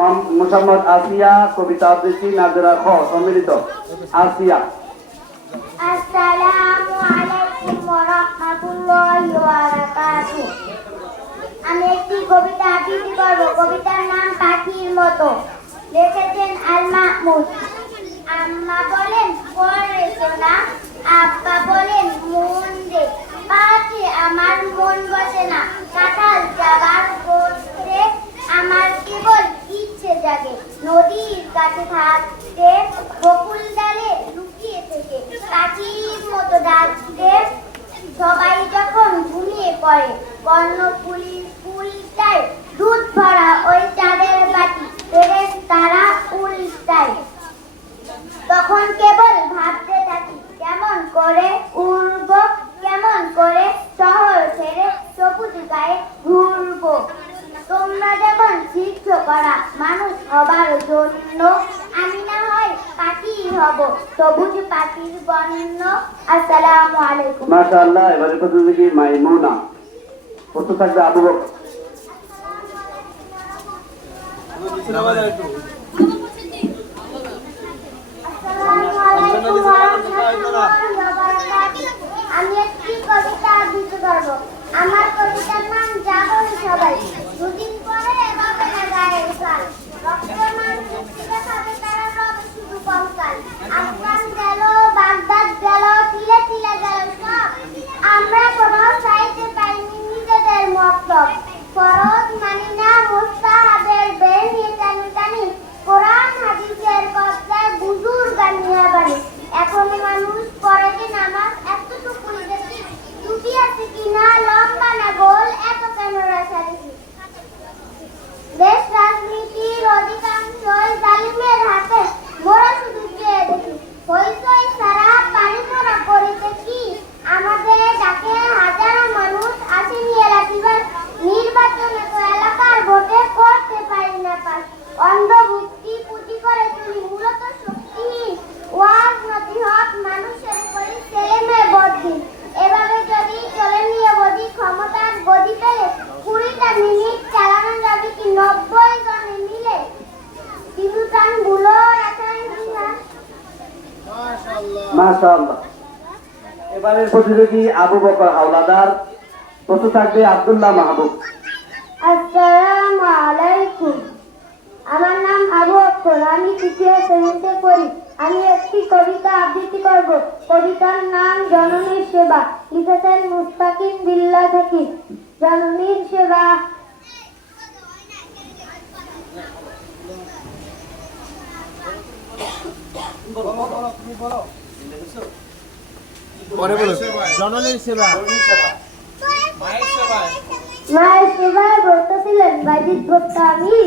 মোহাম্মদ আসিয়া কবিতা আবৃত্তি নাজরা খ সম্মিলিত আসিয়া। আসসালামু আলাইকুম ওয়া রাহমাতুল্লাহি ওয়া বারাকাতুহু। আমি একটি কবিতা আবৃত্তি করব। কবিতার নাম পাখির মতো। লিখেছেন আল মাহমুদ। আম্মা বলেন পড়ে সোনা, আব্বা বলেন মন দে, পাছে আমার মন বসে না, কাঁঠাল যাবার করতে আমার কেবল ইচ্ছে জাগে, নদীর কাছে থাকতে বকুল ডালে লুকিয়ে থেকে পাখির মতো ডাকতে সবাই যখন ঘুমিয়ে পড়ে, কর্ণফুলীর ফুলটায় দুধ ভরা ওই চাঁদের বাটি ফেরেশতারা উল্টায়, তখন কেবল ভাবতে থাকি কেমন করে উড়ব, কেমন করে শহর ছেড়ে সবুজ গায়ে ঘুরব। তোমরা যেমন শিখছো করা মানুষ হবার জন্য, আমি না হয় পাখি হব সবুজ পাখির বর্ণ। আসসালামু আলাইকুম। মাশাআল্লাহ। এবারে প্রতিযোগী মাইমুনা। প্রস্তুত থাকবে আবু বকর। আমি একটি কবিতা আবৃত্তি করব। আমার কবিতার নাম জাগো সবাই, দুদিন পরে এভাবে না গায়ের সাল, রক্তমান মুক্তিকে খাবে তারা রবে শুধু কঙ্কাল। আফগান গেল, বাগদাদ গেল, তিলে তিলে গেল সব, আমরা কোনো চাইতে পাইনি নিজেদের মতলব। ফরজ মানি না মুস্তাহাবের বের নিয়ে টানি টানি, কোরআন হাদিসের কবজায় বুজুর গানিয়া বানি। এখন মানুষ পড়ে যে নামাজ এতটুকুই দেখি, টুপি আছে কিনা লম্বা না গোল এত কেন রাশারেশি। দেশ রাজনীতির অধিকাংশই জালিমের হাতে, মোরা শুধু চেয়ে দেখি হইচই সারা পানি মোরা করিতে কি, আমাদের ডাকে হাজারো মানুষ আসেনি এলাকিবার, নির্বাচনে তো এলাকার ভোটে করতে পারি না পাস, অন্ধভুক্তি পুঁজি করে তুলি মূলত শক্তিহীন, ওয়াজ নসিহত মানুষের করি ছেলে মেয়ে বদদিন। এভাবে যদি চলে নিয়ে বদি ক্ষমতার গদি পেলে 20টা মিনিট চালানো যাবে কি 90 জনে মিলে, শিশুটান গুলো রাখাই না। মাশাআল্লাহ। এবারের প্রতিযোগী আবু বকর হাওলাদার। প্রস্তুত থাকবে আব্দুল্লাহ মাহবুব। আসসালামু আলাইকুম। আমার নাম আবু বকর, আমি তৃতীয় শ্রেণীতে পড়ি। আমি একটি কবিতা আবৃত্তি করব। কবিতার নাম জননীর সেবা। লিখেছেন মুস্তাকিম বিল্লাহ থাকি। জননীর সেবা। জননীর সেবা। মায়ের সেবায় ব্রত ছিলেন বাইজিদ গোস্বামী,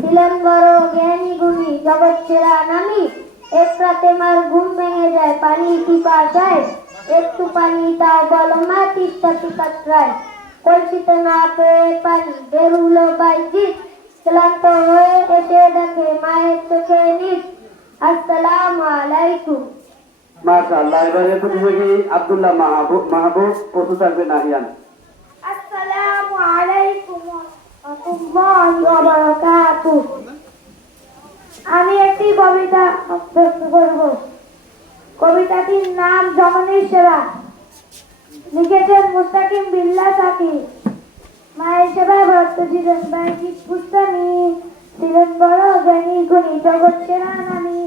ছিলেন বড় জ্ঞানী গুণী জগৎ সেরা নামী। এক রাতে মার ঘুম ভেঙে যায় পানি পিপাসায়, একটু পানি তাও বলো মা তিস্তা পিপাসায়। কলসিতে না পেয়ে পানি বেরুলো বাইজিদ, ক্লান্ত হয়ে এসে দেখে মায়ের চোখে নিজ। আসসালামু আলাইকুম। মাশাআল্লাহ। এবারে প্রতিযোগী আব্দুল্লাহ মাহবুব। প্রস্তুত থাকবে নাহিয়ান। আসসালামু আলাইকুম ওয়া রাহমাতুল্লাহি ওয়া বারাকাতুহু। আমি একটি কবিতা আবৃত্তি করব। কবিতাটির নাম জননীর সেবা। লিখেছেন মুস্তাকিম বিল্লাহ থাকি। মায়ের সেবায় ব্রত ছিলেন বাইজিদ গোস্বামী, ছিলেন বড় জ্ঞানী গুণী জগৎ সেরা নামী।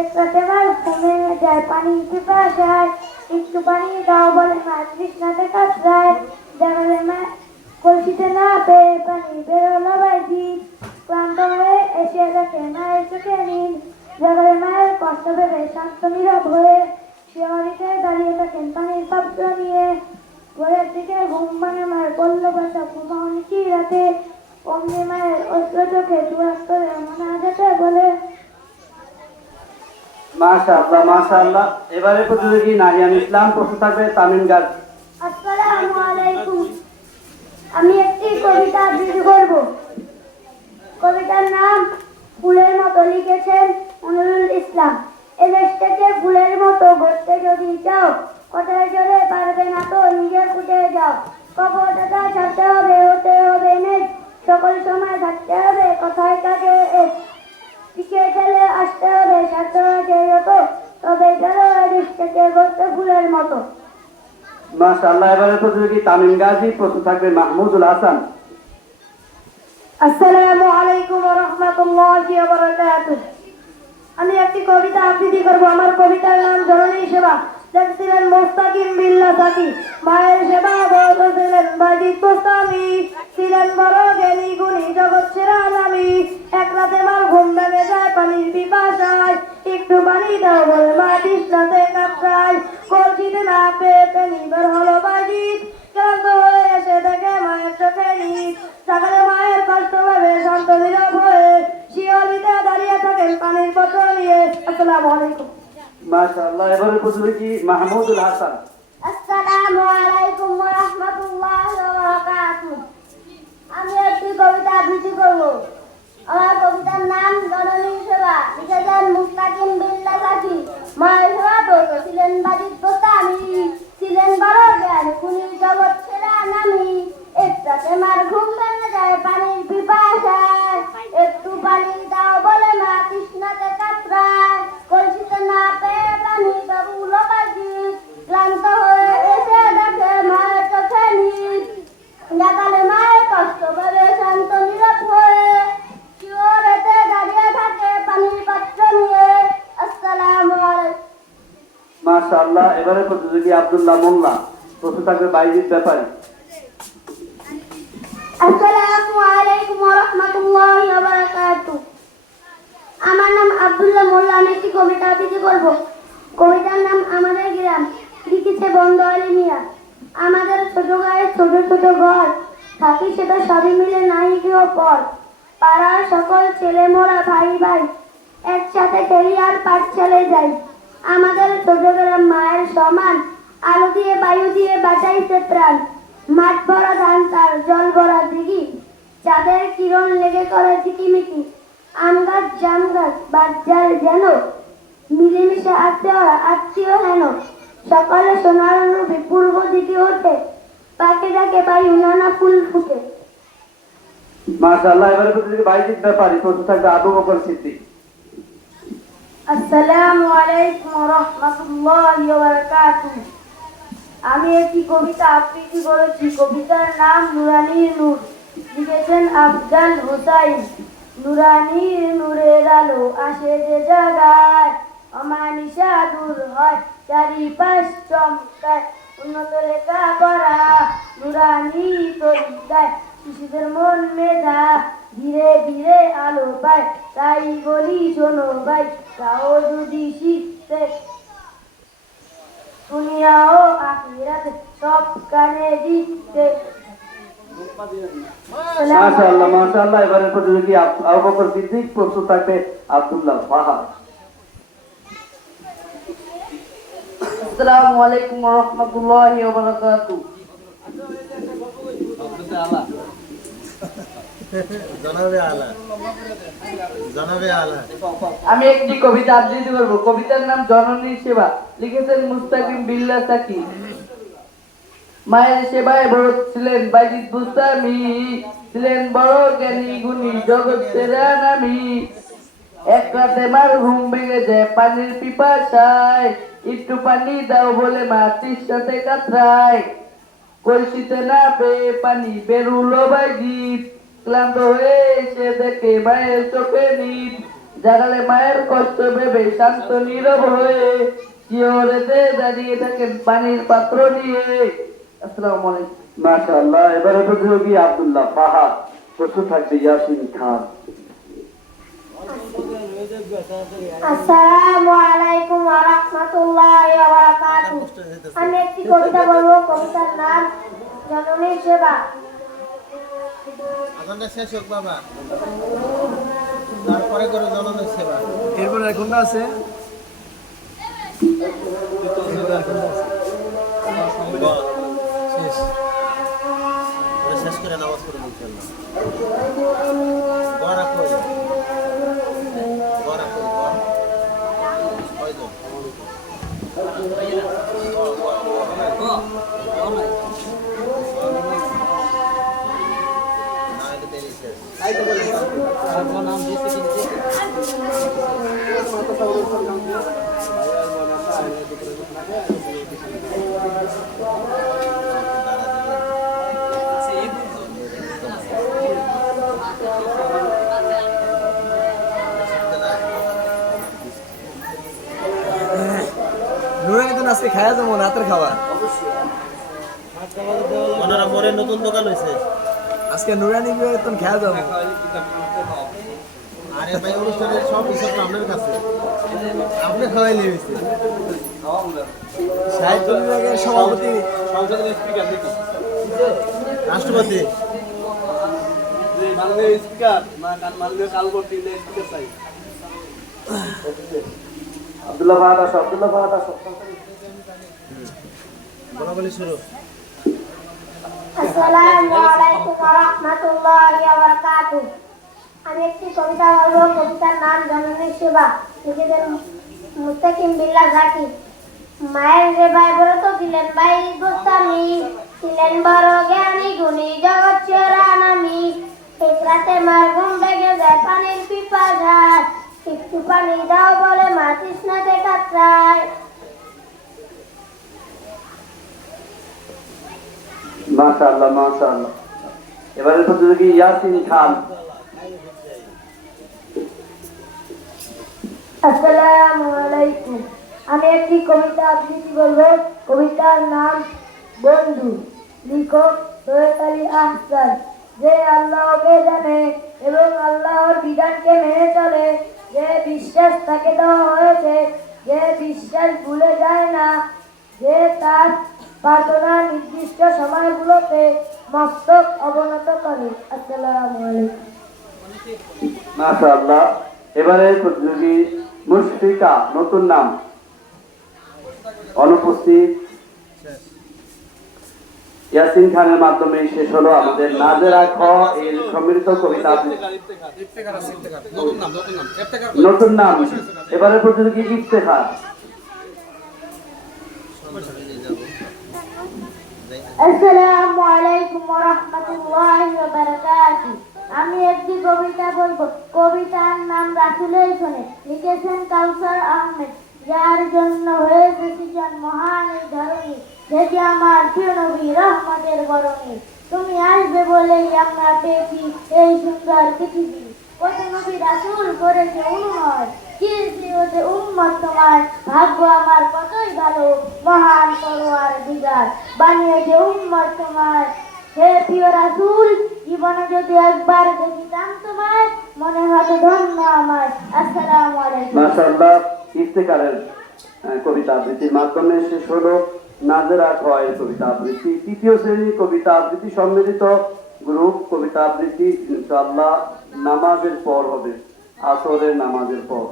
এক রাতে মার ঘুম ভেঙে যায় পানি পিপাসায়, একটু পানি দাও বলে মা তৃষ্ণাতে কাতরায়। জানালে মা কলসিতে না পেয়ে পানি বেরোলো বাইজিদ, ক্লান্ত হয়ে এসে দেখে মায়ের চোখে নীল। জাগালে মায়ের কষ্ট ভেবে শান্ত নীরব হয়ে শিহরিতে দাঁড়িয়ে থাকেন পানির পাত্র নিয়ে। ভোরের দিকে ঘুম ভাঙে মায়ের পড়ল বাসা ঘুমাওনি কি রাতে, অমনি মায়ের অস্ত্র চোখে চুয়াস করে মোনাজাতে বলে। মাশাআল্লাহ মাশাআল্লাহ। এবারে প্রতিযোগী নাহিয়ান ইসলাম। প্রস্তুত থাকবে তামিম গাজ। আসসালামু আলাইকুম। আমি একটি কবিতা আবৃত্তি করব। কবিতার নাম ফুলের মতো। লিখেছেন মনিরুল ইসলাম। এ দেশটাকে ফুলের মতো গড়তে যদি চাও, কথায় জোরে পারবে না তো নিজে ফুটে যাও। কপটতা ছাড়তে হবে, হতে হবে নেক, সকল সময় থাকতে হবে কথায় কাজে এক। দেখতে বসতে ফুলের মতো। মাশাআল্লাহ, এবারের প্রতিযোগী তামিম গাজী, প্রস্তুত থাকবে মাহমুদুল হাসান। আসসালামু আলাইকুম ওয়া রাহমাতুল্লাহি ওয়া বারাকাতুহু। আমি একটি কবিতা আবৃত্তি করব। আমার কবিতার নাম জননী সেবা। দেখছিলেন মোস্তাকিম বিল্লাহ সাকি, মায়ের সেবা বলছিলেন বাজিদ গোস্বামী, ছিলেন বড় জ্ঞানী গুণী জগৎ সেরা নামী। এক রাতে মার ঘুম ভেঙে যায় পানির পিপাসায়, একটু পানি দাও বলে মা তৃষ্ণাতে কাঁপছায়। কলসিতে না পেয়ে পানি বের হলো বাজিদ, ক্লান্ত হয়ে এসে দেখে মায়ের চোখে নিজ। সকালে মায়ের কষ্ট ভাবে শান্ত নীরব হয়ে শিয়লিতে দাঁড়িয়ে থাকেন পানির পাত্র নিয়ে। আসসালামু আলাইকুম। মাশাআল্লাহ, এবারের প্রতিযোগী মাহমুদুল হাসান। আসসালামু আলাইকুম ওয়া রাহমাতুল্লাহি ওয়া বারাকাতুহু। আমি একটি কবিতা আবৃত্তি করব। আমার কবিতার নাম জননী সেবা। লিখেছেন মুস্তাকিম বিল্লাহ সাকি, মায়ের সেবা বলছিলেন বাজিদ গোস্বামী, ছিলেন বড় জ্ঞানী গুণী জগৎ সেরা নামী। একটাতে মার ঘুম ভেঙে যায় পানির পিপাসায়, একটু পানি দাও বলে মা তৃষ্ণাতে কাতরায়। কলসিতে না পেয়ে পানি বেরুল বাজিদ, ক্লান্ত হয়ে এসে দেখে মায়ের চোখে নিজ। সকালে মায়ের কষ্ট ভেবে শান্ত নীরব হয়ে শিয়রেতে দাঁড়িয়ে থাকে পানির পাত্র নিয়ে। আসসালামু আলাইকুম। মাশাআল্লাহ, এবারের প্রতিযোগী আব্দুল্লাহ মোল্লা, প্রস্তুত থাকবে বাইজিদ ব্যাপারী। আসসালামু আলাইকুম ওয়া রাহমাতুল্লাহি ওয়া বারাকাতুহু। আমার নাম আব্দুল্লাহ মোল্লা। আমি একটি কবিতা আবৃত্তি করব। কবিতার নাম আমাদের গ্রাম। লিখেছে বন্ধু আলী মিয়া। আমাদের ছোট গায়ে ছোট ছোট ঘর, থাকি সেটা সবই মিলে নাই কেউ পর। পাড়ার সকল ছেলে মোরা ভাই ভাই, একসাথে খেলি আর পাঠশালে যাই। আমাদের ছোট গ্রাম মায়ের সমান, আলো দিয়ে বায়ু দিয়ে বাঁচাইছে প্রাণ। মাঠ ভরা ধান তার জল ভরা দিঘি, চাঁদের কিরণ লেগে করে ঝিকিমিকি। আম গাছ জাম গাছ বাচ্চার যেন, মিলেমিশে আছে ওরা আত্মীয় হেন। সকালে সোনার রূপে পূর্ব দিকে ওঠে, পাখি ডাকে বায়ু নানা ফুল ফুটে। মাশাআল্লাহ, এবারের প্রতিযোগী বাইজিদ ব্যাপারী, প্রস্তুত থাকবে আবু বকর সিদ্দিক। আসসালামু আলাইকুম ওয়া রাহমাতুল্লাহি ওয়া বারাকাতুহু। আমি একটি কবিতা আবৃত্তি করেছি। কবিতার নাম নুরানির নূর। লিখেছেন আফজাল হোসাইন। নুরানির নূরের আলো আসে যে জায়গায়, অমানিসা দূর হয় চারিপাশ চমকায়। উন্নত লেখাপড়া নুরানি তরিকায়, শিশুদের মন মেধা ধীরে ধীরে আলো পায়। তাই বলি শোনো ভাই, তাও যদি শিখতে দুনিয়া ও আখিরাতে সব কানে দিতে। মাশাআল্লাহ, মাশাআল্লাহ, এবারের প্রতিযোগী আবু বকর সিদ্দিক, প্রস্তুত থাকবে আব্দুল্লাহ ফাহাদ। আসসালামু আলাইকুম ওয়া রাহমাতুল্লাহি ওয়া বারাকাতুহু। আমি একটি কবিতা আবৃত্তি করব। কবিতার নাম জননী সেবা। লিখেছেন মুস্তাকিম বিল্লাহ সাকি। মায়ের সেবায় বড় ছিলেন বাজিদ গোস্বামী, ছিলেন বড় জ্ঞানী গুণী জগৎ সেরা নামী। এক রাতে মার ঘুম ভেঙে যায় পানির পিপাসায়, একটু পানি দাও বলে মা তৃষ্ণাতে কাতরায়। কলসিতে না পেয়ে পানি বেরুলো বাজিদ, ক্লান্ত হয়ে এসে দেখে মায়ের চোখে নিজ। জাগালে মায়ের কষ্ট ভেবে শান্ত নীরব হয়ে শিয়রেতে দাঁড়িয়ে থাকেন পানির পাত্র নিয়ে। আসসালামু আলাইকুম। মাশাআল্লাহ, এবারের প্রতিযোগী আব্দুল্লাহ ফাহাদ, প্রস্তুত থাকবে ইয়াসিন খান। আসসালামু আলাইকুম ওয়া রাহমাতুল্লাহি ওয়া বারাকাতুহু। আমি একটি কবিতা বলবো। কবিতার নাম জননী সেবা। আজানটা শেষ হোক বাবা, তারপরে করে জননের সেবা। এরপরে আর কোনটা আছে? শেষ ওটা শেষ করে নামাজ পড়ে দিতে হবে। গড়া কই গড়া কই গড় কয়জন? না এটা দেরি শেষ। আজকে খাওয়া যাবো রাতের খাবার। ওনারা মোড়ে নতুন দোকান হয়েছে। আজকে নুরানি বেতন খাওয়া যাবো। আরে ভাই অনুষ্ঠানের সব হিসাব তো আপনার কাছে, আপনি খাওয়াই নিয়েছে। সাহিত্য বিভাগের সভাপতি রাষ্ট্রপতি আব্দুল্লাহ ফাহাদ আসো, আব্দুল্লাহ ফাহাদ আসো। বলা বলি শুরু। আসসালামু আলাইকুম ওয়া রাহমাতুল্লাহি ওয়া বারাকাতুহু। আমি একটি কবিতা বলবো। কবিতার নাম জননীর সেবা, লিখেছেন মুস্তাকিম বিল্লাহ জাকির। মায়ের সেবায় ব্রত ছিলেন বাইশ গোস্বামী, ছিলেন বড় জ্ঞানী গুণী জগৎ শিরোনামী। এক রাতে মার ঘুম ভেঙে যায় পানির পিপাসায়, একটু পানি দাও বলে মা তৃষ্ণাতে কাতরায়। মাশাআল্লাহ, মাশাআল্লাহ। এবারে প্রতিযোগী ইয়াসিন খান। আসসালামু আলাইকুম। আমি একটি কবিতা আবৃত্তি বলবো। কবিতার নাম বন্ধু, লেখক সৈয়দ আলী আহসান। যে আল্লাহকে জানে এবং আল্লাহর বিধানকে মেনে চলে, যে বিশ্বাস তাকে দেওয়া হয়েছে, যে বিশ্বাস ভুলে যায় না, যে তার প্রার্থনা নির্দিষ্ট সময়গুলোতে মস্তক অবনত করে। আসসালামু আলাইকুম। মাশাআল্লাহ। এবারে প্রতিযোগী মুশফিকা, নতুন নাম, অনুপস্থিত। ইয়াসিন খানের মাধ্যমে শেষ হলো আমাদের নাজেরা খ এর সম্মিলিত কবিতা আবৃত্তি। নতুন নাম। এবারে প্রতিযোগী ইফতেখার। আসসালামু আলাইকুম ওয়া রাহমাতুল্লাহি ওয়া বারাকাতুহু। আমি একটি কবিতা বলবো। কবিতার নাম রাসূলের শোনে, লিখেছেন কাউসার আহমেদ। যার জন্য হয়েছে সৃজন মহান এই ধরনী, যেটি আমার প্রিয় নবী রহমতের বরণী। তুমি আসবে বলেই আমরা পেয়েছি এই সুন্দর পৃথিবী। কত নবী রাসূল করেছে অনুনয়, কীর্তি হতে উম্মত তোমার। ভাগ্য আমার কতই ভালো, মহান পরোয়ার দিগার বানিয়েছে উম্মত তোমার। হে প্রিয় রাসূল, জীবনে যদি একবার দেখিতাম তোমায়, মনে হতো ধন্য আমার। আসসালামু আলাইকুম। মাশাআল্লাহ। ইফতেখারের কবিতা আবৃত্তির মাধ্যমে শেষ হলো নাজেরা খ এর কবিতা আবৃত্তি। তৃতীয় শ্রেণীর কবিতা আবৃত্তি সম্মিলিত গ্রুপ কবিতা আবৃত্তি ইনশাআল্লাহ নামাজের পর হবে, আসরের নামাজের পর।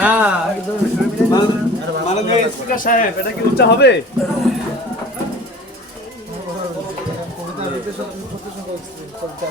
না মাননীয় স্পিকার সাহেব, এটা কি উচ্চ হবে? কবিতা